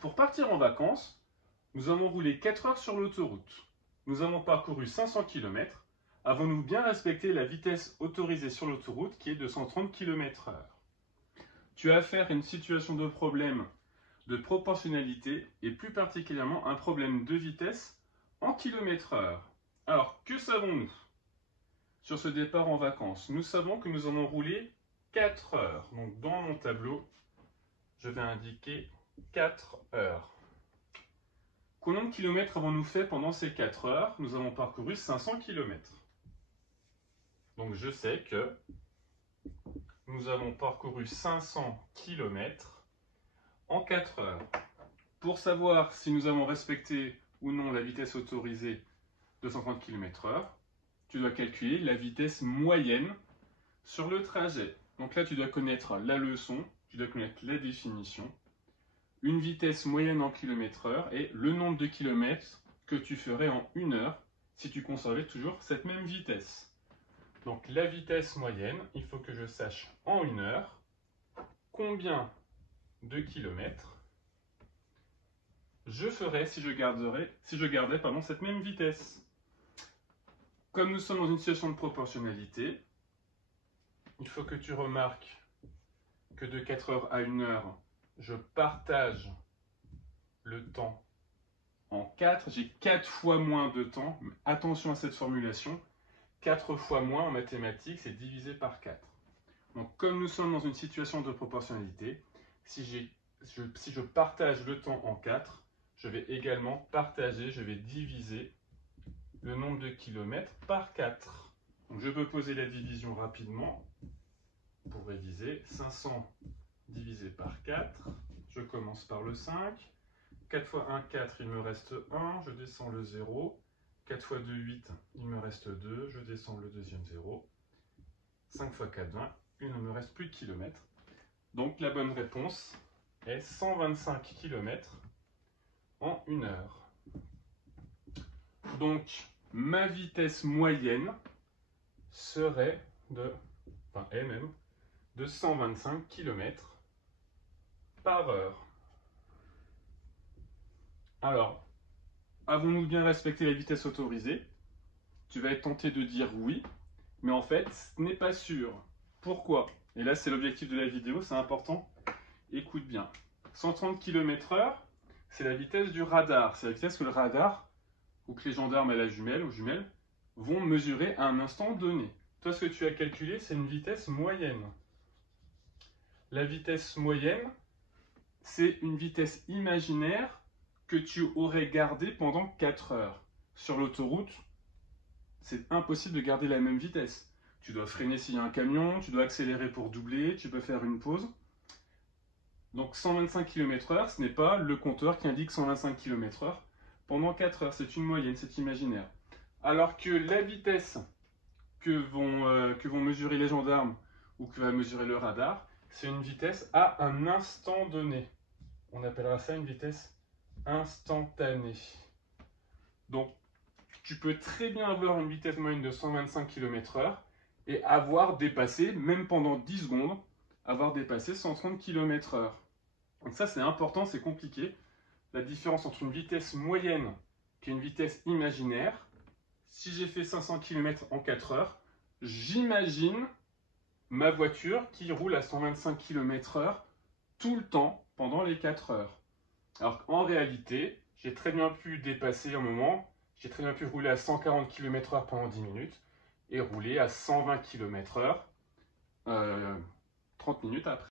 Pour partir en vacances, nous avons roulé 4 heures sur l'autoroute. Nous avons parcouru 500 km. Avons-nous bien respecté la vitesse autorisée sur l'autoroute qui est de 130 km/h? Tu as affaire à une situation de problème de proportionnalité et plus particulièrement un problème de vitesse en km/h. Alors, que savons-nous sur ce départ en vacances? Nous savons que nous avons roulé 4 heures. Donc, dans mon tableau, je vais indiquer 4 heures. Combien de kilomètres avons-nous fait pendant ces 4 heures? Nous avons parcouru 500 km. Donc, je sais que nous avons parcouru 500 km en 4 heures. Pour savoir si nous avons respecté ou non la vitesse autorisée de 130 km/h, tu dois calculer la vitesse moyenne sur le trajet. Donc là, tu dois connaître la leçon, tu dois connaître la définition. Une vitesse moyenne en km/h est le nombre de kilomètres que tu ferais en 1 heure si tu conservais toujours cette même vitesse. Donc la vitesse moyenne, il faut que je sache en 1 heure combien de kilomètres je ferais si je gardais cette même vitesse. Comme nous sommes dans une situation de proportionnalité, il faut que tu remarques que de 4 heures à 1 heure, je partage le temps en 4. J'ai 4 fois moins de temps. Attention à cette formulation. 4 fois moins en mathématiques, c'est divisé par 4. Donc, comme nous sommes dans une situation de proportionnalité, si je partage le temps en 4, je vais également je vais diviser le nombre de kilomètres par 4. Donc, je peux poser la division rapidement pour réviser. 500 divisé par 4, je commence par le 5. 4 fois 1, 4, il me reste 1, je descends le 0. 4 fois 2, 8, il me reste 2, je descends le deuxième 0. 5 fois 4, 20, il ne me reste plus de kilomètres. Donc la bonne réponse est 125 km en 1 heure. Donc ma vitesse moyenne serait est même de 125 km par heure. Alors, avons-nous bien respecté la vitesse autorisée? Tu vas être tenté de dire oui, mais en fait, ce n'est pas sûr. Pourquoi? Et là, c'est l'objectif de la vidéo, c'est important. Écoute bien. 130 km/h, c'est la vitesse du radar. C'est la vitesse que le radar, ou que les gendarmes à la jumelle, ou jumelles, vont mesurer à un instant donné. Toi, ce que tu as calculé, c'est une vitesse moyenne. La vitesse moyenne, c'est une vitesse imaginaire que tu aurais gardée pendant 4 heures. Sur l'autoroute, c'est impossible de garder la même vitesse. Tu dois freiner s'il y a un camion, tu dois accélérer pour doubler, tu peux faire une pause. Donc 125 km/h, ce n'est pas le compteur qui indique 125 km/h pendant 4 heures. C'est une moyenne, c'est imaginaire. Alors que la vitesse que vont mesurer les gendarmes ou que va mesurer le radar, c'est une vitesse à un instant donné. On appellera ça une vitesse instantanée. Donc, tu peux très bien avoir une vitesse moyenne de 125 km/h et avoir dépassé, même pendant 10 secondes, avoir dépassé 130 km/h. Donc ça, c'est important, c'est compliqué. La différence entre une vitesse moyenne et une vitesse imaginaire, si j'ai fait 500 km en 4 heures, j'imagine ma voiture qui roule à 125 km/h tout le temps pendant les 4 heures. Alors qu'en réalité, j'ai très bien pu dépasser un moment, j'ai très bien pu rouler à 140 km/h pendant 10 minutes et rouler à 120 km/h 30 minutes après.